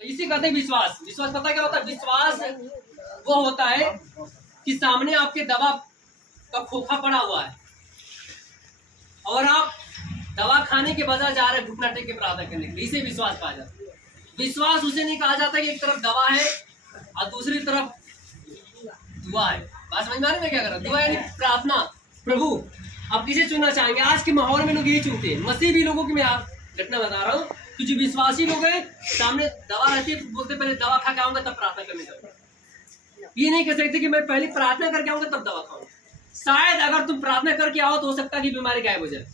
इसी कहते हैं विश्वास। विश्वास पता क्या होता है? विश्वास वो होता है कि सामने आपके दवा का खोखा पड़ा हुआ है और आप दवा खाने के बजाय जा रहे हैं घुटना टेक के प्रार्थना करने के लिए, इसे विश्वास कहा जाता है। विश्वास उसे नहीं कहा जाता कि एक तरफ दवा है और दूसरी तरफ दुआ है। बात समझ में आ रही है? क्या कर रहा है? दुआ यानी प्रार्थना। प्रभु आप किसे चुनना चाहेंगे? आज के माहौल में लोग यही चुनते हैं। मसीह भी लोगों की मैं घटना बता रहा हूँ कि जो विश्वासी लोग हैं सामने दवा रहती है तो बोलते पहले दवा खा के आऊंगा तब प्रार्थना करने जाऊंगा। ये नहीं कह सकते कि मैं पहले प्रार्थना करके आऊंगा तब दवा खाऊंगा। शायद अगर तुम प्रार्थना करके आओ तो हो सकता है कि बीमारी गायब हो जाए,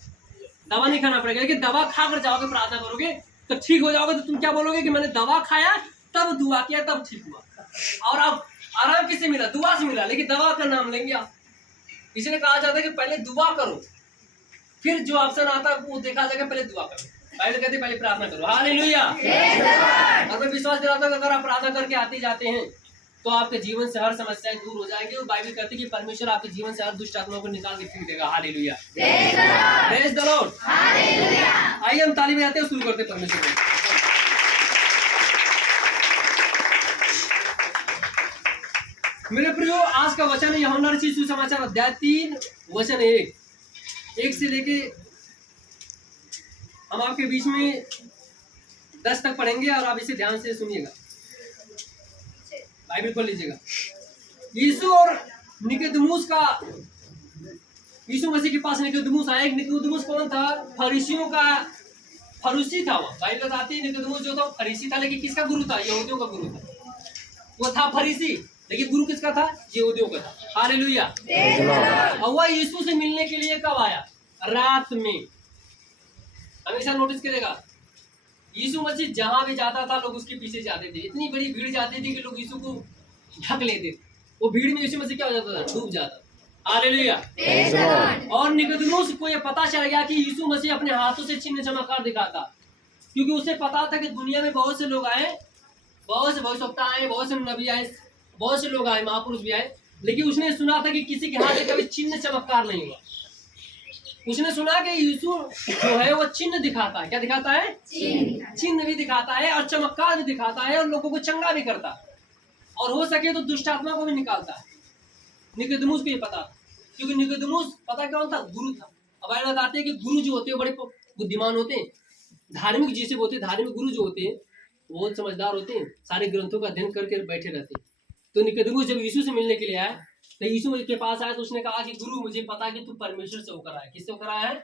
दवा नहीं खाना पड़ेगा। लेकिन दवा खा कर जाओगे, प्रार्थना करोगे तो ठीक हो जाओगे। तो तुम क्या बोलोगे कि मैंने दवा खाया तब दुआ किया तब ठीक हुआ। और अब आराम किससे मिला? दुआ से मिला, लेकिन दवा का नाम लेंगे आप। इसलिए कहा जाता है कि पहले दुआ करो, फिर जो ऑप्शन आता है वो देखा जाएगा। पहले दुआ करो, पहले कहते पहले प्रार्थना करो। हालेलुया। और मैं विश्वास दिलाता हूं कि अगर आप प्रार्थना करके आते जाते हैं तो आपके जीवन से हर समस्याएं दूर हो जाएंगी। और बाइबल कहती है कि परमेश्वर आपके जीवन से हर दुष्ट आत्माओं को निकाल के फेंक देगा। Hallelujah, praise the Lord. आइए हम ताली बजाते हैं, शुरू करते हैं परमेश्वर को। मेरे प्रियो, आज का वचन है यूहन्ना रचित सुसमाचार अध्याय 3 वचन 1 से लेके हम आपके बीच में 10 तक पढ़ेंगे और आप इसे ध्यान से सुनिएगा। बाइबल खोल लीजिएगा। यीशु और निकोदेमुस का, यीशु मसीह के पास निकोदेमुस आया। निकोदेमुस कौन था? फरीसियों का फरीसी था वो। बाइबल बताती है निकोदेमुस जो था फरीसी था, लेकिन किसका गुरु था? यहूदियों का गुरु था। वो था फरीसी, लेकिन गुरु किसका था? यहूदियों का था। हालेलुया। और वह यीशु से मिलने के लिए कब आया? रात में। हमेशा नोटिस करेगा, यीशु मसीह जहां भी जाता था लोग उसके पीछे जाते थे। इतनी बड़ी भीड़ जाती थी कि लोग यीशु को ढक लेते थे। वो भीड़ में यीशु मसीह क्या हो जाता था? डूब जाता। हालेलुया। और निकोदेमुस को यह पता चल गया कि यीशु मसीह अपने हाथों से चिन्ह चमत्कार दिखाता, क्योंकि उसे पता था कि दुनिया में बहुत से लोग आए, बहुत से भविष्यवक्ता आए, बहुत से नबी आए, बहुत से लोग आए, महापुरुष भी आए, लेकिन उसने सुना था कि किसी के हाथ से कभी चिन्ह चमत्कार नहीं हुआ। उसने सुना कि यीशु जो है वो चिन्ह दिखाता है। क्या दिखाता है? चिन्ह भी दिखाता है और चमत्कार भी दिखाता है और लोगों को चंगा भी करता है, और हो सके तो दुष्ट आत्मा को भी निकालता है। निकोदेमुस को ये पता, क्योंकि निकोदेमुस पता क्या था? गुरु था। अब आए बताते हैं कि गुरु जो होते हैं बड़े बुद्धिमान होते हैं, धार्मिक जिसे बोलते हैं। धार्मिक गुरु जो होते हैं वो बहुत समझदार होते हैं, सारे ग्रंथों का अध्ययन करके बैठे रहते हैं। तो निकोदेमुस जब यीशु से मिलने के लिए आया तो यीशु के पास आया तो उसने कहा कि गुरु मुझे पता है कि तू परमेश्वर से होकर आया। किससे होकर आया है?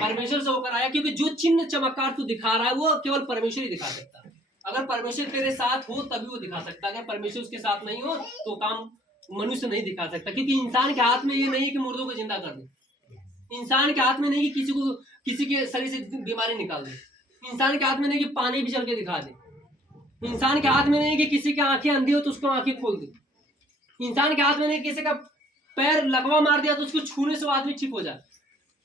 परमेश्वर से होकर आया, क्योंकि जो चिन्ह चमत्कार तू दिखा रहा है वो केवल परमेश्वर ही दिखा सकता है। अगर परमेश्वर तेरे साथ हो तभी वो दिखा सकता है। अगर परमेश्वर उसके साथ नहीं हो तो काम मनुष्य नहीं दिखा सकता, क्योंकि इंसान के हाथ में ये नहीं कि मुर्दों को जिंदा कर दे। इंसान के हाथ में नहीं कि किसी के शरीर से बीमारी निकाल दे। इंसान के हाथ में नहीं कि पानी भी चल के दिखा दे। इंसान के हाथ में नहीं कि किसी की आंखें अंधी हो तो उसको आंखें खोल दे। इंसान के हाथ में नहीं किसी का पैर लकवा मार दिया तो उसको छूने से वो आदमी ठीक हो जाए।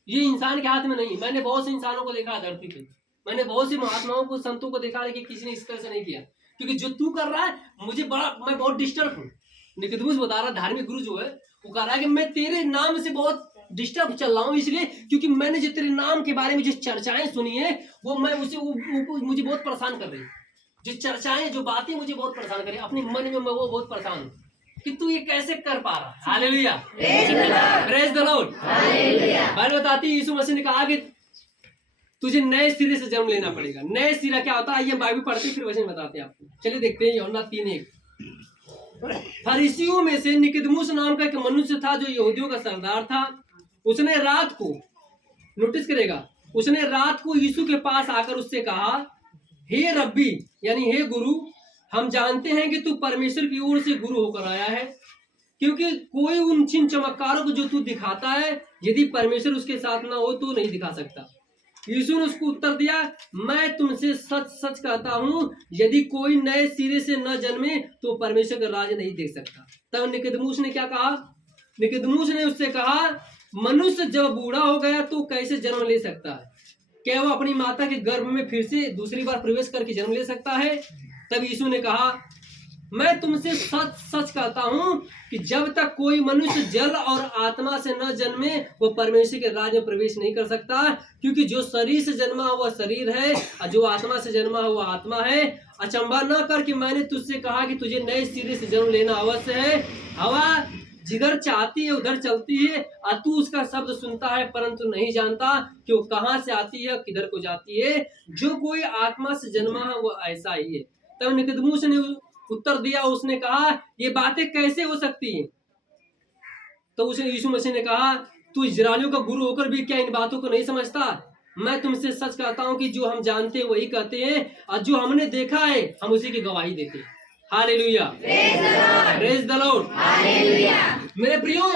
ये इंसान के हाथ में नहीं। मैंने बहुत से इंसानों को देखा धरती पे, मैंने बहुत से महात्माओं को, संतों को देखा है कि किसी ने इस तरह से नहीं किया, क्योंकि जो तू कर रहा है मुझे मैं बहुत डिस्टर्ब हूँ। निकोदेमुस बता रहा, धार्मिक गुरु जो है वो कह रहा है कि मैं तेरे नाम से बहुत डिस्टर्ब चल रहा हूँ, इसलिए क्योंकि मैंने जो तेरे नाम के बारे में जो चर्चाएं सुनी है वो मैं उसे मुझे बहुत परेशान कर रही है। जो चर्चाएं, जो बातें मुझे बहुत परेशान कर रही है, अपने मन में मैं वो बहुत परेशान हूँ कि तू ये कैसे कर पा रहा है। Hallelujah, praise the Lord. Bible बताती है यीशु मसीह ने कहा कि तुझे नए सिरे से जन्म लेना पड़ेगा। नए सिरा क्या होता है? आइए बाइबल पढ़ते फिर वचन बताते हैं आपको। चलिए देखते हैं यूहन्ना 3:1। फरीसियों में से निकोदेमुस नाम का एक मनुष्य था जो यहूदियों का सरदार था। उसने रात को, नोटिस करेगा, उसने रात को यीशु के पास आकर उससे कहा, हे रब्बी यानी हे गुरु, हम जानते हैं कि तू परमेश्वर की ओर से गुरु होकर आया है, क्योंकि कोई उन चिन्ह चमत्कारों को जो तू दिखाता है यदि परमेश्वर उसके साथ ना हो तो नहीं दिखा सकता। यीशु ने उसको उत्तर दिया, मैं तुमसे सच सच कहता हूँ, यदि कोई नए सिरे से न जन्मे तो परमेश्वर का राज नहीं देख सकता। तब निकोदेमुस ने क्या कहा? निकोदेमुस ने उससे कहा, मनुष्य जब बूढ़ा हो गया तो कैसे जन्म ले सकता है? क्या वो अपनी माता के गर्भ में फिर से दूसरी बार प्रवेश करके जन्म ले सकता है? तब यीशु ने कहा, मैं तुमसे सच सच कहता हूं कि जब तक कोई मनुष्य जल और आत्मा से न जन्मे वो परमेश्वर के राज्य में प्रवेश नहीं कर सकता। क्योंकि जो शरीर से जन्मा वह शरीर है और जो आत्मा से जन्मा है वह आत्मा है। अचंभा न कर कि मैंने तुझसे कहा कि तुझे नए सिरे से जन्म लेना अवश्य है। हवा जिधर चाहती है उधर चलती है और तू उसका शब्द सुनता है परंतु नहीं जानता कि वो कहाँ से आती है किधर को जाती है। जो कोई आत्मा से जन्मा है वो ऐसा ही है। तब निकुदेमुस ने उत्तर दिया, उसने कहा ये बातें कैसे हो सकती हैं? तो उसे यीशु मसीह ने कहा, तू इस्राएलियों का गुरु होकर भी क्या इन बातों को नहीं समझता? मैं तुमसे सच कहता हूं कि जो हम जानते हैं वही कहते हैं और जो हमने देखा है हम उसी की गवाही देते हैं। Hallelujah, praise the Lord, hallelujah. मेरे प्रियो,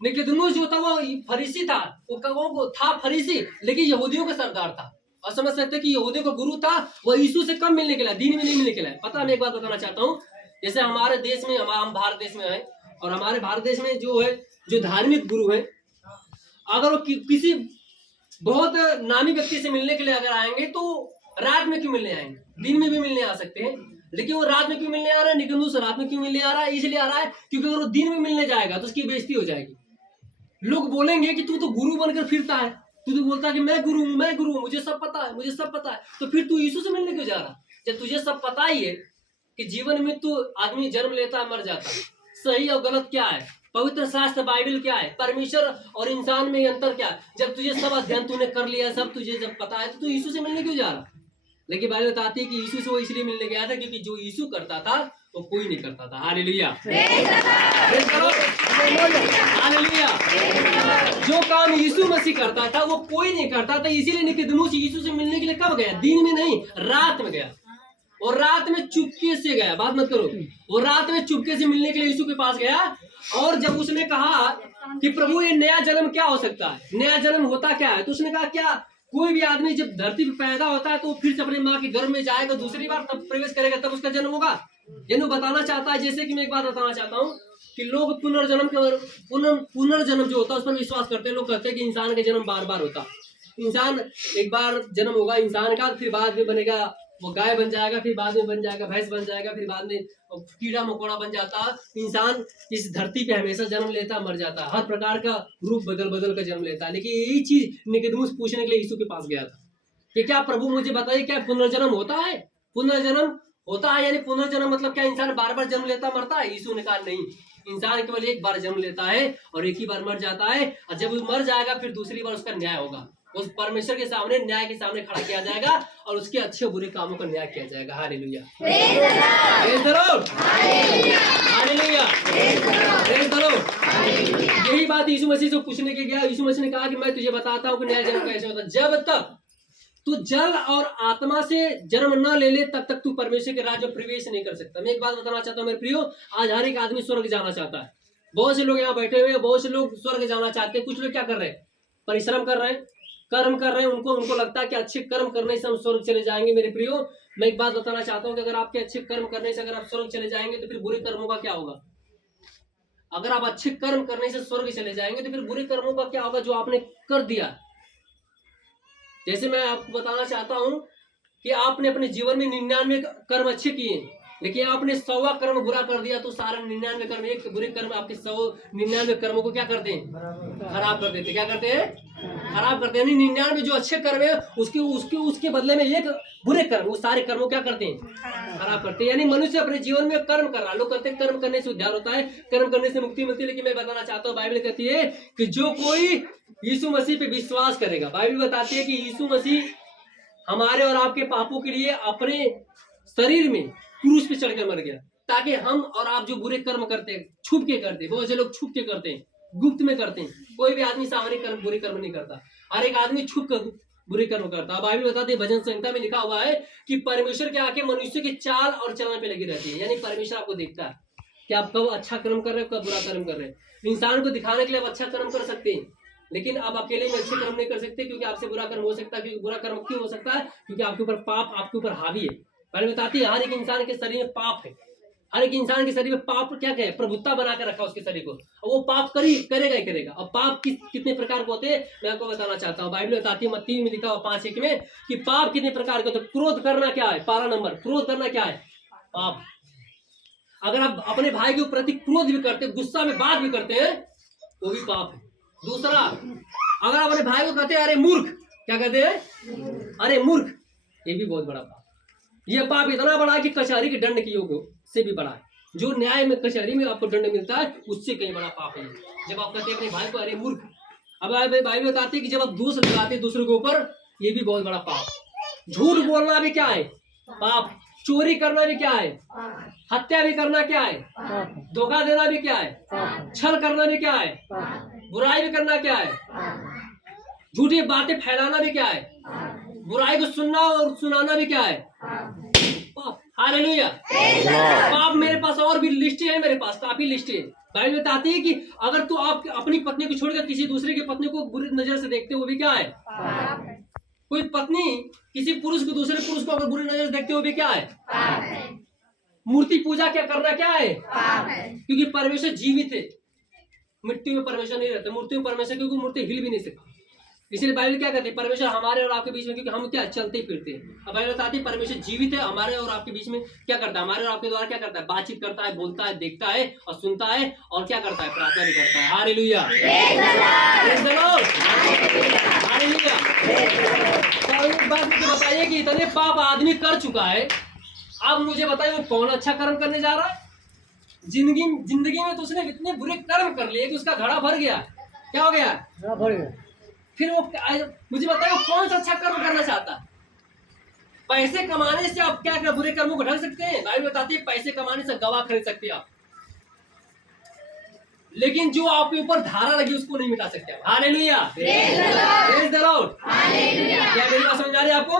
निकुदेमुस जो था वो फरीसी था, वो था फरीसी लेकिन यहूदियों का सरदार था। और समझ सकते कि यहूदियों का गुरु था, वो यीशु से कम मिलने के लिए, दीन में नहीं मिलने के लिए। पता, मैं एक बात बताना चाहता हूँ, जैसे हमारे देश में, हम भारत देश में हैं और हमारे भारत देश में जो है, जो धार्मिक गुरु है, अगर वो किसी बहुत नामी व्यक्ति से मिलने के लिए अगर आएंगे तो रात में क्यों मिलने आएंगे? दिन में भी मिलने आ सकते हैं, लेकिन वो रात में क्यों मिलने आ रहा है? निकुदेमुस रात में क्यों मिलने आ रहा है? इसलिए आ रहा है क्योंकि अगर वो दिन में मिलने जाएगा तो उसकी बेइज्जती हो जाएगी। लोग बोलेंगे कि तू तो गुरु बनकर फिरता है, तू तो बोलता है कि मैं गुरु हूं, मैं गुरु हूं, मुझे सब पता है, मुझे सब पता है। तो फिर तू यीशु से मिलने क्यों जा रहा? जब तुझे सब पता ही है कि जीवन में तू आदमी जन्म लेता है, मर जाता है, सही और गलत क्या है, पवित्र शास्त्र बाइबल क्या है, परमेश्वर और इंसान में अंतर क्या है, जब तुझे सब अध्ययन तूने कर लिया, सब तुझे जब पता है, तो तू यीशु से मिलने क्यों जा रहा? लेकिन बाइबल बताती है कि यीशु से वो इसलिए मिलने गया था क्योंकि जो यीशु करता था वो कोई नहीं करता था। Hallelujah, hallelujah. जो काम यीशु मसीह करता था वो कोई नहीं करता था, इसीलिए निकुदेमुस यीशु से मिलने के लिए कब गया? दिन में नहीं, रात में गया। और रात में चुपके से गया, बात मत करो, वो रात में चुपके से मिलने के लिए यीशु के पास गया। और जब उसने कहा कि प्रभु ये नया जन्म क्या हो सकता है, नया जन्म होता क्या है, तो उसने कहा क्या कोई भी आदमी जब धरती पे पैदा होता है तो फिर से अपनी माँ के गर्भ में जाएगा, दूसरी बार तब प्रवेश करेगा, तब उसका जन्म होगा? ये बताना चाहता है। जैसे कि मैं एक बात बताना चाहता हूँ कि लोग पुनर्जन्म जो होता है उस पर विश्वास करते हैं। लोग कहते हैं कि इंसान का जन्म बार बार होता, इंसान एक बार जन्म होगा इंसान का, फिर बाद में बनेगा वो गाय बन जाएगा, फिर बाद में बन जाएगा भैंस बन जाएगा, फिर बाद में कीड़ा मकोड़ा बन जाता। इंसान इस धरती पे हमेशा जन्म लेता, मर जाता, हर प्रकार का रूप बदल बदल कर जन्म लेता है। लेकिन यही चीज निकुदेमुस पूछने के लिए यीशु के पास गया था कि क्या प्रभु मुझे बताइए क्या पुनर्जन्म होता है? पुनर्जन्म होता है, यानी पुनर्जन्म मतलब क्या इंसान बार बार जन्म लेता मरता है? यीशु ने कहा नहीं, इंसान केवल एक बार जन्म लेता है और एक ही बार मर जाता है, और जब वो मर जाएगा फिर दूसरी बार उसका न्याय होगा, उस परमेश्वर के सामने न्याय के सामने खड़ा किया जाएगा और उसके अच्छे बुरे कामों का न्याय किया जाएगा। Hallelujah, praise the Lord, hallelujah, praise the Lord. यही बात यीशु मसीह से पूछने के गया। यीशु मसीह ने कहा कि मैं तुझे बताता हूँ कि नया जन्म कैसे होता है। जब तक तू जल और आत्मा से जन्म न ले ले तब तक तू परमेश्वर के राज्य में प्रवेश नहीं कर सकता। मैं एक बात बताना चाहता हूँ मेरे प्रियो, आज हर एक आदमी स्वर्ग जाना चाहता है। बहुत से लोग यहाँ बैठे हुए हैं, बहुत से लोग स्वर्ग जाना चाहते हैं। कुछ लोग क्या कर रहे हैं? परिश्रम कर रहे हैं, कर्म कर रहे हैं। उनको लगता है कि अच्छे कर्म करने से हम स्वर्ग चले जाएंगे। मेरे प्रियो, मैं एक बात बताना चाहता हूँ कि अगर आपके अच्छे कर्म करने से अगर आप स्वर्ग चले जाएंगे तो फिर बुरे कर्मों का क्या होगा? अगर आप अच्छे कर्म करने से स्वर्ग चले जाएंगे तो फिर बुरे कर्मों का क्या होगा जो आपने कर दिया? जैसे मैं आपको बताना चाहता हूं कि आपने अपने जीवन में 99 कर्म अच्छे किए, लेकिन आपने 100वां कर्म बुरा कर दिया, तो सारा 99 कर्म, एक बुरे कर्म आपके 199 कर्मों को क्या करते हैं? खराब कर देते। क्या करते हैं? खराब करते हैं। 99 जो अच्छे कर्म है उसके बदले में एक बुरे कर्म, वो सारे कर्मों क्या करते हैं? खराब करते हैं। यानी मनुष्य अपने जीवन में कर्म कर रहा है। लोग कहते हैं कर्म करने से उद्धार होता है, कर्म करने से मुक्ति मिलती है, लेकिन मैं बताना चाहता हूँ बाइबल कहती है कि जो कोई यीशु मसीह पे विश्वास करेगा, बाइबल बताती है कि यीशु मसीह हमारे और आपके पापों के लिए अपने शरीर में क्रूस पे चढ़कर मर गया, ताकि हम और आप जो बुरे कर्म करते हैं, छुप के करते हैं, बहुत से लोग छुप के करते हैं, गुप्त में करते हैं। कोई भी आदमी सामने कर्म बुरे कर्म नहीं करता, हर एक आदमी छुप कर बुरे कर्म करता है। बाइबल बताती है, भजन संहिता में लिखा हुआ है कि परमेश्वर की आंखें मनुष्य की चाल और चलन पे लगी रहती है। यानी परमेश्वर आपको देखता है कि आप कब अच्छा कर्म कर रहे हो, कब बुरा कर्म कर रहे हैं। इंसान को दिखाने के लिए आप अच्छा कर्म कर सकते हैं, लेकिन आप अकेले में अच्छे कर्म नहीं कर सकते, क्योंकि आपसे बुरा कर्म हो सकता है। क्योंकि बुरा कर्म क्यों हो सकता है? क्योंकि आपके ऊपर पाप आपके ऊपर हावी है। पहले बताती है हर एक इंसान के शरीर में पाप है, हर एक इंसान के शरीर में पाप क्या कहे प्रभुत्ता बना कर रखा उसके शरीर को, और वो पाप करेगा ही करेगा। अब पाप कितने प्रकार के होते हैं मैं आपको बताना चाहता हूँ। बाइबल बताती है मत्ती में लिखा हुआ 5:1 में कि पाप कितने प्रकार के होते हैं। क्रोध करना क्या है? पहला नंबर, क्रोध करना क्या है? पाप। अगर आप अपने भाई के प्रति क्रोध भी करते, गुस्सा में बात भी करते हैं, वो भी पाप है। दूसरा, अगर आप अपने भाई को कहते हैं अरे मूर्ख, क्या कहते हैं, अरे मूर्ख, ये भी बहुत बड़ा पाप। ये पाप इतना बड़ा है कि कचहरी के दंड के योग से भी बड़ा है। जो न्याय में कचहरी में आपको दंड मिलता है, उससे कहीं बड़ा पाप है जब आप कहते हैं अपने भाई को अरे मूर्ख। अब भाई बताते हैं कि जब आप दोष लगाते हैं दूसरों के ऊपर, ये भी बहुत बड़ा पाप। झूठ बोलना भी क्या है, पाप। चोरी करना भी क्या है, हत्या भी करना क्या है, धोखा देना भी क्या है, छल करना भी क्या है, बुराई भी करना क्या है, झूठी बातें फैलाना भी क्या है, बुराई को सुनना और सुनाना भी क्या है, पाप। हालेलुया। पाप मेरे पास और भी लिस्ट है, मेरे पास काफी लिस्ट है। बाइबल बताती है कि अगर तू आप अपनी पत्नी को छोड़कर किसी दूसरे की पत्नी को बुरी नजर से देखते हो, वो भी क्या है, कोई पत्नी किसी पुरुष को दूसरे पुरुष को अगर बुरी नजर से देखते हो, भी क्या है, मूर्ति पूजा क्या करना क्या है, क्योंकि परमेश्वर जीवित है, मृत्यु में परमेश्वर नहीं रहता, मूर्ति में परमेश्वर, क्योंकि मूर्ति हिल भी नहीं सकती। इसलिए बाइबल क्या कहते हैं, परमेश्वर हमारे और आपके बीच में, क्योंकि हम क्या चलते फिरते हैं। अब बाइबल बताती है परमेश्वर जीवित है, हमारे और आपके बीच में क्या करता है, हमारे और आपके द्वारा क्या करता है, बातचीत करता है, बोलता है, देखता है और सुनता है, और क्या करता है, प्रार्थना भी करता है। Hallelujah, hallelujah. तो एक बात मुझे बताइए कि इतने पाप आदमी कर चुका है, आप मुझे बताइए वो कौन अच्छा कर्म करने जा रहा है। जिंदगी में तो उसने इतने बुरे कर्म कर लिए कि उसका घड़ा भर गया। क्या हो गया, घड़ा भर गया। फिर वो मुझे बताइए वो कौन सा अच्छा कर्म करना चाहता है। पैसे कमाने से आप क्या क्या बुरे कर्मों को ढक सकते हैं। बाइबल बताती है पैसे कमाने से गवाह खरीद सकते हैं आप, लेकिन जो आपके ऊपर धारा लगी उसको नहीं मिटा सकते। Hallelujah, praise the Lord. क्या मेरी बात समझ आ रही है आपको।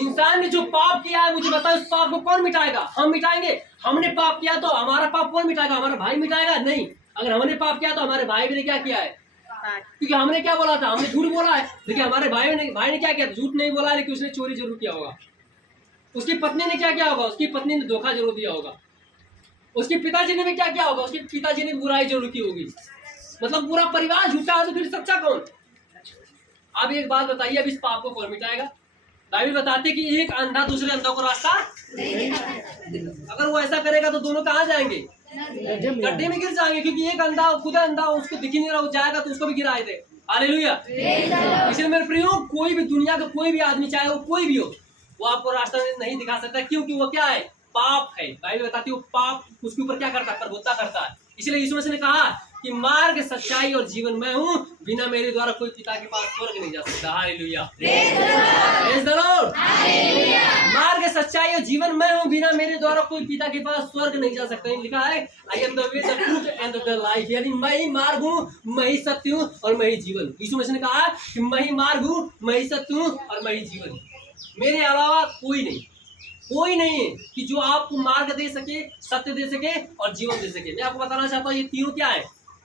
इंसान ने जो पाप किया है, मुझे बताओ उस पाप को कौन मिटाएगा, हम मिटाएंगे। हमने पाप किया तो हमारा पाप कौन मिटाएगा, हमारा भाई मिटाएगा, नहीं। अगर हमने पाप किया तो हमारे भाई ने क्या किया है, क्योंकि हमने क्या बोला था, हमने झूठ बोला है। देखिए हमारे भाई ने क्या किया, झूठ नहीं बोला, लेकिन उसने चोरी जरूर किया होगा। उसकी पत्नी ने क्या किया होगा, उसकी पत्नी ने धोखा जरूर दिया होगा। उसके पिताजी ने भी क्या किया होगा, उसके पिताजी ने बुराई जरूर की होगी। मतलब पूरा परिवार झूठा है, तो फिर सच्चा कौन। अब एक बात बताइए, अब इस पाप को कौन मिटाएगा। बाइबल बताते कि एक अंधा दूसरे अंधा को रास्ता, अगर वो ऐसा करेगा तो दोनों कहाँ जाएंगे, गड्ढे में गिर जाएंगे, क्योंकि एक अंधा खुद अंधा, उसको दिख नहीं रहा, जाएगा तो उसको भी गिराए थे। हालेलुया। इसलिए मेरे प्रियो, कोई भी दुनिया का कोई भी आदमी, चाहे वो कोई भी हो, वो आपको रास्ता नहीं दिखा सकता, क्योंकि वो क्या है, पाप है। बाइबल बताती है वो पाप उसके ऊपर क्या करता है, प्रभुत्व करता है। इसलिए यीशु मसीह ने कहा कि मार्ग, सच्चाई और जीवन मैं हूँ, बिना मेरे द्वारा कोई पिता के पास स्वर्ग नहीं जा सकता। Hallelujah, praise the Lord. मार्ग, सच्चाई और जीवन मैं हूँ, बिना मेरे द्वारा कोई पिता के पास स्वर्ग नहीं जा सकता। लिखा है I am the way, the truth and the life, यानी मैं ही मार्ग हूँ, मैं ही सत्य हूँ और मैं ही जीवन। यीशु मसीह ने कहा कि मैं ही मार्ग हूँ, मैं ही सत्य हूँ और मैं ही जीवन। मेरे अलावा कोई नहीं, कोई नहीं है कि जो आपको मार्ग दे सके, सत्य दे सके और जीवन दे सके। मैं आपको बताना चाहता हूँ ये तीनों क्या है,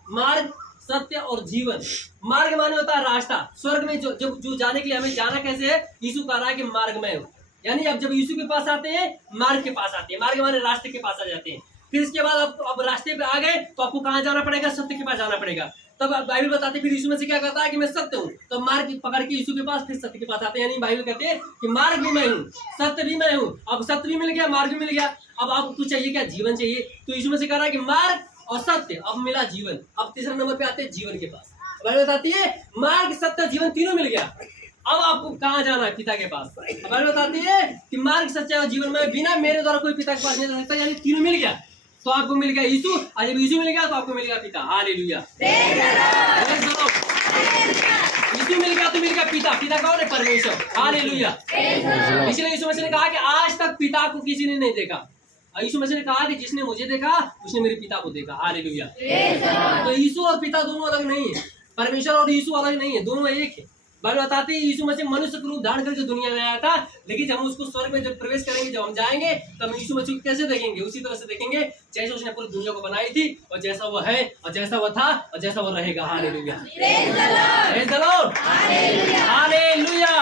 मार्ग, सत्य और जीवन। मार्ग माने होता है रास्ता, स्वर्ग में जो जाने के लिए हमें जाना कैसे है, यीशु कह रहा है कि मार्ग में हूँ। यानी अब जब यीशु के पास आते हैं, मार्ग के पास आते हैं, मार्ग माने रास्ते के पास आ जाते हैं। फिर इसके बाद अब रास्ते पे आ गए तो आपको कहाँ जाना पड़ेगा, सत्य के पास जाना पड़ेगा। तब बाइबल बताते फिर यीशु में से क्या कहता है कि मैं सत्य हूँ, तो मार्ग पकड़ के यीशु के पास फिर सत्य के पास आते हैं। यानी बाइबल कहते हैं कि मार्ग भी मैं हूँ, सत्य भी मैं हूँ। अब सत्य भी मिल गया, मार्ग भी मिल गया, अब आपको चाहिए क्या, जीवन चाहिए। तो यीशु में से कह रहा है कि मार्ग और सत्य, अब मिला जीवन। अब तीसरा नंबर पे आते हैं जीवन के पास। बाइबल बताती है मार्ग, सत्य, जीवन तीनों मिल गया। अब आपको कहाँ जाना है, पिता के पास। बाइबल बताती है कि मार्ग, सच्चाई और जीवन में बिना मेरे द्वारा कोई पिता के पास नहीं जा सकता। यानी तीनों मिल गया तो आपको मिल गया यीशु, और जब यीशु मिल गया तो आपको मिल गया पिता। हालेलुया, यीशु मिल गया तो मिल गया पिता। पिता कौन है, परमेश्वर। हालेलुया। इसलिए यीशु मसीह ने कहा कि आज तक पिता को किसी ने नहीं देखा। यीशु मसीह ने कहा कि जिसने मुझे देखा उसने मेरे पिता को देखा। हालेलुया। तो यीशु और पिता दोनों अलग नहीं है, परमेश्वर और यीशु अलग नहीं है, दोनों एक है। बाइबल बताते हैं यीशु मसीह मनुष्य का रूप धारण करके दुनिया में आया था, लेकिन जब हम उसको स्वर्ग में जब प्रवेश करेंगे, जब हम जाएंगे, तब यीशु मसीह को कैसे देखेंगे, उसी तरह से देखेंगे जैसे उसने पूरी दुनिया को बनाई थी, और जैसा वो है और जैसा वो था और जैसा वो रहेगा। Hallelujah, praise the Lord, hallelujah,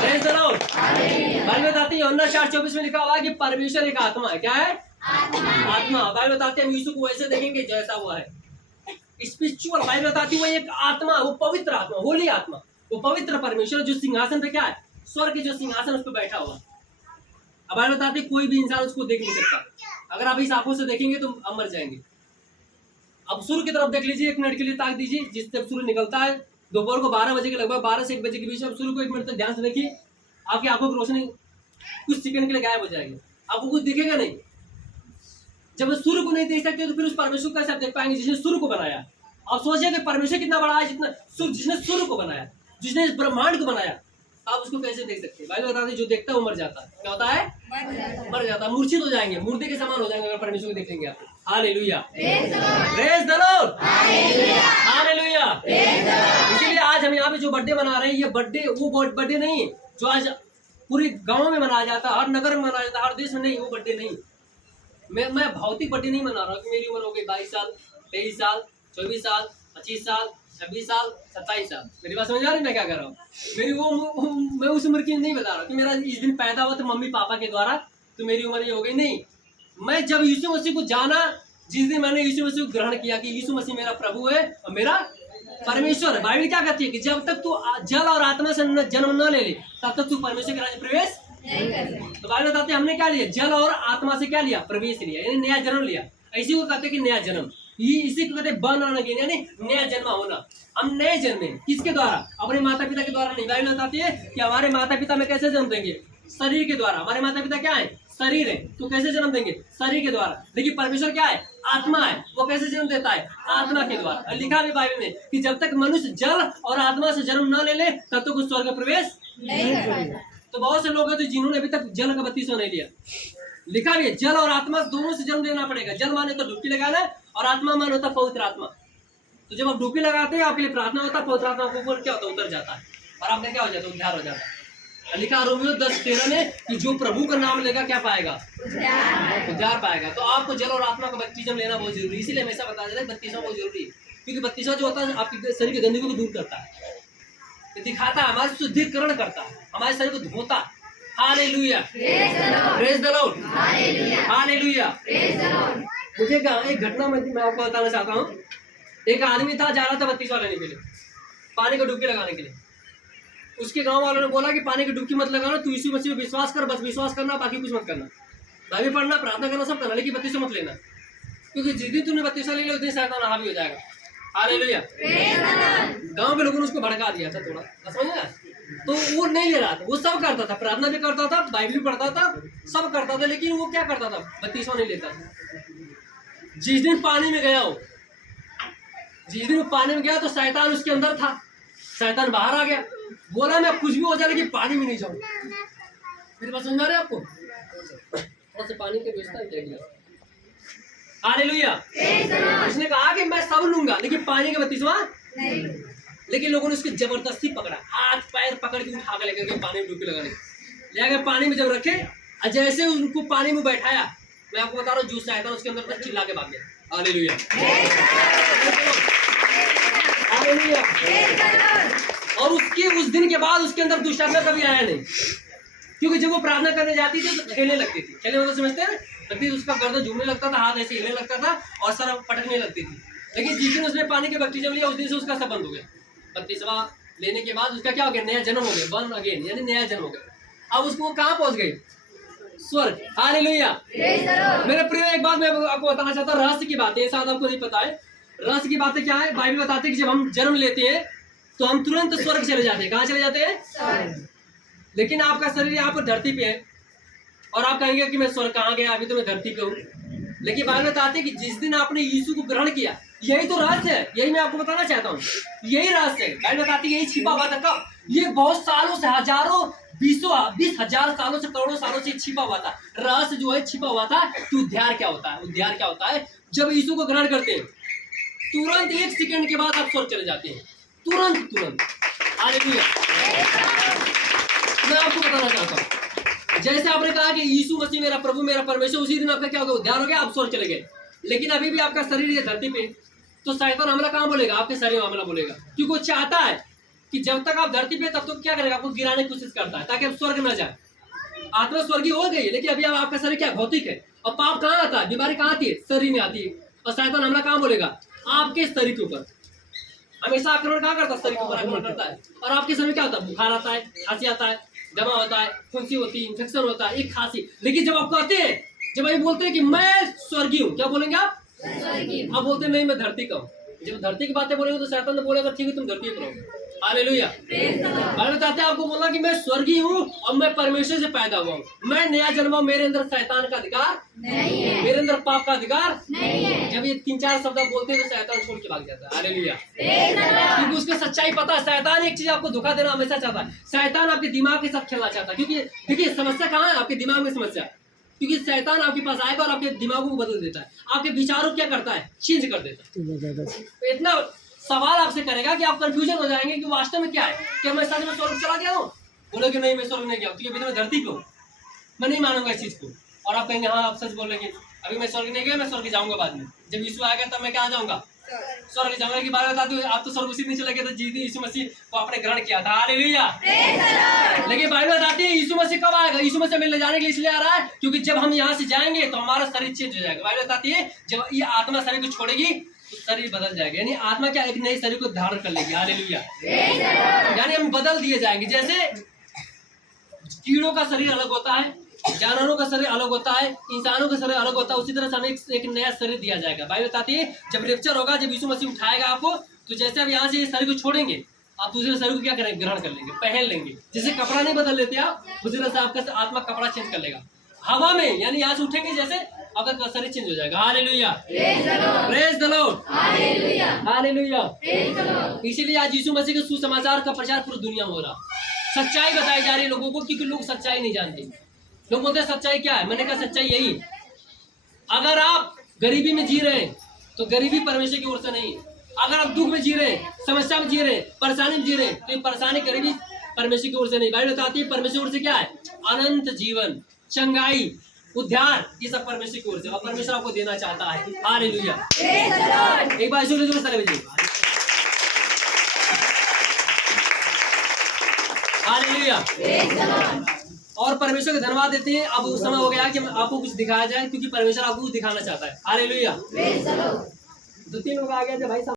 praise the Lord. Bible बताती है यूहन्ना 4:24 में लिखा हुआ है कि परमेश्वर एक आत्मा है। क्या है, आत्मा। बाइबल बताते हैं हम यीशु को वैसे देखेंगे जैसा वो है, स्पिरिचुअल। बाइबल बताती है वो एक आत्मा, वो पवित्र आत्मा, होली आत्मा, वो पवित्र परमेश्वर जो सिंहासन पे क्या है, स्वर्ग के जो सिंहासन उस पर बैठा हुआ। अब बाइबल बताती है कोई भी इंसान उसको देख नहीं सकता, अगर आप इस आंखों से देखेंगे तो आप मर जाएंगे। अब सूर्य की तरफ देख लीजिए, 1 मिनट के लिए ताक दीजिए। जिस जब सूर्य निकलता है दोपहर को 12 बजे के लगभग, 12 से 1 बजे के बीच में, सूर्य को 1 मिनट तक ध्यान से देखिए, आपकी आंखों की रोशनी कुछ सेकंड के लिए गायब हो जाएगी, आपको कुछ दिखेगा नहीं। जब सूर्य को नहीं देख सकते तो फिर उस परमेश्वर को कैसे आप देख पाएंगे जिसने सूर्य को बनाया। आप सोचिए कि परमेश्वर कितना बड़ा है, जिसने सूर्य को बनाया, जिसने इस ब्रह्मांड को बनाया, आप उसको कैसे देख सकते हैं? बाइबल बताते हैं जो देखता है वो मर जाता है। क्या होता है? मर जाता है, मूर्छित हो जाएंगे, मुर्दे के समान हो जाएंगे अगर परमेश्वर को देख लेंगे आप। Hallelujah, praise the Lord, hallelujah. इसीलिए आज हम यहाँ पे जो बर्थडे मना रहे हैं, ये बर्थडे वो बर्थडे नहीं है जो आज पूरे गांव में मनाया जाता है, हर नगर में मनाया जाता है, हर देश में नहीं, वो बर्थडे नहीं। मैं भौतिक बर्थडे नहीं मना रहा हूँ कि मेरी उम्र हो गई 22 साल, 23 साल, 24 साल, 25 साल, 26 साल, 27 साल। मेरी बात समझ आ रही है मैं क्या कर रहा हूँ? मेरी मैं उस उम्र की नहीं बता रहा कि मेरा इस दिन पैदा हुआ तो मम्मी पापा के द्वारा तो मेरी उम्र ये हो गई, नहीं। मैं जब यीशु मसीह को जाना, जिस दिन मैंने यीशु मसीह को ग्रहण किया कि यीशु मसीह मेरा प्रभु है और मेरा परमेश्वर है, बाइबल क्या कहती है कि जब तक तू जल और आत्मा से जन्म न ले तब तक तू परमेश्वर के राज्य प्रवेश नहीं कर सकता। तो बाइबल बताते हमने क्या लिया? जल और आत्मा से क्या लिया? प्रवेश लिया, यानी नया जन्म लिया। इसी को कहते हैं कि नया जन्म, इसी को कहते हैं बर्न अगेन, यानी नया जन्म होना। हम नए जन्मे किसके द्वारा? अपने माता पिता के द्वारा नहीं। बाइबल बताती है कि हमारे माता पिता में कैसे जन्म देंगे? शरीर के द्वारा। हमारे माता पिता क्या है? शरीर है, तो कैसे जन्म देंगे? शरीर के द्वारा। लेकिन परमेश्वर क्या है? आत्मा है, वो कैसे जन्म देता है? आत्मा के द्वारा। लिखा भी बाइबल में कि जब तक मनुष्य जल और आत्मा से जन्म न ले ले तब तक उस स्वर्ग में प्रवेश नहीं करेगा। तो बहुत से लोग हैं तो जिन्होंने अभी तक जल का बपतिस्मा नहीं लिया। लिखा भी है जल और आत्मा दोनों से जन्म लेना पड़ेगा। जल माने तो डुबकी लगाना और आत्मा मान होता पवित्र आत्मा। तो जब आप डुबकी लगाते हैं आपके लिए प्रार्थना होता है, पवित्र आत्मा आपके ऊपर क्या होता है? उतर जाता है और आपने क्या हो जाता है? उद्धार हो जाता है। लिखा रोमियो 10:13 में कि जो प्रभु का नाम लेगा क्या पाएगा? उद्धार पाएगा। तो आपको जल और आत्मा का बपतिस्मा लेना बहुत जरूरी है। इसीलिए हमेशा बताया जाता है बपतिस्मा बहुत जरूरी है, क्योंकि बपतिस्मा जो होता है आपके शरीर की गंदगी को दूर करता है, दिखाता है, हमारे शुद्धिकरण करता है, हमारे शरीर को धोता है। Hallelujah, praise the Lord, hallelujah. मुझे एक घटना मैं आपको बताना चाहता हूँ। एक आदमी था, जा रहा था बपतिस्मा लेने के लिए, पानी को डुबकी लगाने के लिए। उसके गांव वालों ने बोला कि पानी की डुबकी मत लगाना, तू यीशु मसीह में विश्वास कर, बस विश्वास करना, बाकी कुछ मत करना, बाइबल पढ़ना, प्रार्थना करना, सब करना, लेकिन बपतिस्मा मत लेना, क्योंकि जिस दिन तूने बपतिस्मा ले लिया उस दिन शैतान हावी हो जाएगा। हालेलुया। गांव के लोगों ने उसको भड़का दिया था थोड़ा, समझ। तो वो नहीं ले रहा था, वो सब करता था, प्रार्थना भी करता था, बाइबल भी पढ़ता था, सब करता था, लेकिन वो क्या करता था? बपतिस्मा नहीं लेता था। जिस दिन पानी में गया हो, जिस दिन वो पानी में गया तो शैतान उसके अंदर था, शैतान बाहर आ गया, बोला मैं कुछ भी हो जाए लेकिन पानी में नहीं जाऊँ। मेरी बात समझ आ रही है आपको? थोड़ा सा पानी की व्यवस्था है। हालेलुया। उसने कहा कि मैं सब लूंगा लेकिन पानी का बपतिस्मा नहीं। लेकिन लोगों ने उसकी जबरदस्ती पकड़ा, हाथ पैर पकड़ के उठा के लेकर पानी में डुबकी लगाने ले गए। पानी में जब रखे, जैसे उनको पानी में बैठाया, मैं आपको बता रहा हूँ, जो शैतान उसके अंदर तक चिल्ला के भाग गया। Hallelujah, hallelujah. और उसके उस दिन के बाद उसके अंदर दुष्ट आत्मा कभी आया नहीं, क्योंकि जब वो प्रार्थना करने जाती थी तो खेलने लगती थी। खेलने मतलब समझते हैं? तभी उसका गर्दन झूमने लगता था, हाथ ऐसे हिलने लगता था और सर पटकने लगती थी। लेकिन जिस दिन उसने पानी के बपतिस्मा लिया उस दिन से उसका सब बंद हो गया। बपतिस्मा लेने के बाद उसका क्या हो गया? नया जन्म हो गया, बर्न अगेन, यानी नया जन्म हो गया। अब उसको कहाँ पहुंच गई? स्वर्ग। हालेलुया। मेरे प्रिय, एक बात मैं आपको बताना चाहता हूँ, रहस्य की बातें, शायद आपको नहीं पता है। रहस्य की बातें क्या है? बाइबल बताते हैं कि जब हम जन्म लेते हैं तो हम तुरंत स्वर्ग चले जाते हैं। कहाँ चले जाते हैं? लेकिन आपका शरीर यहाँ पर धरती पे है और आप कहेंगे कि मैं स्वर्ग कहाँ गया, अभी तो मैं धरती पे हूँ। लेकिन बाइबल बताते हैं कि जिस दिन आपने यीशु को ग्रहण किया, यही तो रहस्य है, यही मैं आपको बताना चाहता हूँ, यही रहस्य है। बाइबल बताती है यही छिपा हुआ था। कब? ये बहुत सालों से, हजारों, 20,000 सालों से, करोड़ों सालों से छिपा हुआ था। रहस्य जो है छिपा हुआ था कि उद्धार क्या होता है। उद्धार क्या होता है? जब यीशु को ग्रहण करते हैं तुरंत 1 सेकंड के बाद आप स्वर्ग चले जाते हैं, तुरंत। हालेलुया। मैं आपको बताना चाहता हूँ, जैसे आपने कहा कि यीशु मसीह मेरा प्रभु मेरा परमेश्वर, उसी दिन आपका क्या हो गया? उद्धार हो गया, आप स्वर्ग चले गए। लेकिन अभी भी आपका शरीर ये धरती पे, तो शैतान हमला कहाँ बोलेगा? आपके शरीर में हमला बोलेगा, क्योंकि वो चाहता है कि जब तक आप धरती पे तब तक क्या करेगा? आपको गिराने की कोशिश करता है ताकि आप स्वर्ग न जाए। आत्मा स्वर्गीय हो गई, लेकिन अभी आपका शरीर क्या? भौतिक है। और पाप कहाँ आता है? बीमारी कहाँ आती है? शरीर में आती है। और शैतान हमला कहाँ बोलेगा? आपके शरीर के ऊपर। हमेशा आक्रमण कहाँ करता है? शरीर के ऊपर आक्रमण करता है। और आपके शरीर में क्या होता है? बुखार आता है, खांसी आता है, दमा होता है, फुंसी होती है, इन्फेक्शन होता है, एक खांसी। लेकिन जब आप कहते हैं जब अभी बोलते हैं कि मैं स्वर्गीय हूँ, क्या बोलेंगे आप? आप बोलते हैं नहीं मैं धरती का हूँ। जब धरती की बातें बोलेंगे तो शैतान तो बोलेगा ठीक है तुम धरती पर हो। हालेलुया। बाइबल बताते हैं आपको बोला कि मैं स्वर्गीय हूँ और मैं परमेश्वर से पैदा हुआ हूँ, मैं नया जन्मा हूँ, मेरे अंदर शैतान का अधिकार नहीं है, मेरे अंदर पाप का अधिकार नहीं है। जब ये 3-4 शब्द बोलते हैं तो शैतान छोड़ के भाग जाता है। हालेलुया। क्योंकि उसको सच्चाई पता है। शैतान एक चीज आपको धोखा देना हमेशा चाहता है। शैतान आपके दिमाग के साथ खेलना चाहता है। क्योंकि देखिए समस्या कहाँ है? आपके दिमाग में समस्या है। क्योंकि शैतान आपके पास आएगा और आपके दिमागों को बदल देता है, आपके विचारों क्या करता है? चेंज कर देता है। तो इतना सवाल आपसे करेगा कि आप कंफ्यूजन हो जाएंगे कि वास्तव में क्या है। क्या मैं सच में स्वर्ग चला गया हूँ? बोलोगे नहीं मैं स्वर्ग नहीं गया, क्योंकि अभी तो मैं धरती को, मैं नहीं मानूंगा इस चीज को। और आप कहेंगे हाँ आप सच बोल रहे हैं, अभी मैं स्वर्ग नहीं गया, मैं स्वर्ग जाऊंगा बाद में, जब यीशु आएगा तब मैं क्या जाऊंगा? स्वर्ग जाऊंगा। की बात बताती हूँ, आप तो स्वर्ग उसी में चले गए थे जिसने यीशु मसीह को आपने ग्रहण किया था। हालेलुया। लेकिन बाइबल बताती है यीशु मसीह कब आएगा? यीशु मसीह मिलने जाने के लिए इसलिए आ रहा है क्योंकि जब हम यहाँ से जाएंगे तो हमारा शरीर चेंज हो जाएगा। बाइबल बताती है जब ये आत्मा शरीर को छोड़ेगी तो शरीर बदल जाएगा, यानी आत्मा क्या एक नए शरीर को धारण कर लेगी। हालेलुया। यानी हम बदल दिए जाएंगे। जैसे कीड़ों का शरीर अलग होता है, जानवरों का शरीर अलग होता है, इंसानों का शरीर अलग होता है, उसी तरह से हमें एक नया शरीर दिया जाएगा। बाइबल बताती है जब रैप्चर होगा, जब यीशु मसीह उठाएगा आपको, तो जैसे आप यहाँ से शरीर को छोड़ेंगे आप दूसरे शरीर को क्या करेंगे? ग्रहण कर लेंगे, पहन लेंगे। जैसे कपड़ा नहीं बदल लेते आप, उसी तरह से आपका आत्मा कपड़ा चेंज कर लेगा हवा में, यानी यहाँ से उठेंगे जैसे आपका शरीर चेंज हो जाएगा। Hallelujah. Praise the Lord. Hallelujah. इसीलिए आज यीशु मसीह के सुसमाचार का प्रचार पूरी दुनिया में हो रहा। सच्चाई बताई जा रही है लोगों को, क्योंकि लोग सच्चाई नहीं जानते। लोग बोलते हैं सच्चाई क्या है? मैंने कहा सच्चाई यही, अगर आप गरीबी में जी रहे हैं तो गरीबी परमेश्वर की ओर से नहीं। अगर आप दुख में जी रहे हैं, समस्या में जी रहे हैं, परेशानी में जी रहे हैं, तो ये परेशानी गरीबी परमेश्वर की ओर से नहीं। बाइबल बताती है परमेश्वर की ओर से क्या है? अनंत जीवन, चंगाई, उद्धार, ये सब परमेश्वर की ओर से, और परमेश्वर आपको देना चाहता है। हालेलुया। एक बार जोर से सारे बजे हालेलुया। और परमेश्वर को धन्यवाद देते हैं। अब समय हो गया कि आपको कुछ दिखाया जाए, क्योंकि परमेश्वर आपको कुछ दिखाना चाहता है। हालेलुया। 2-3 लोग आ गए थे भाई साहब।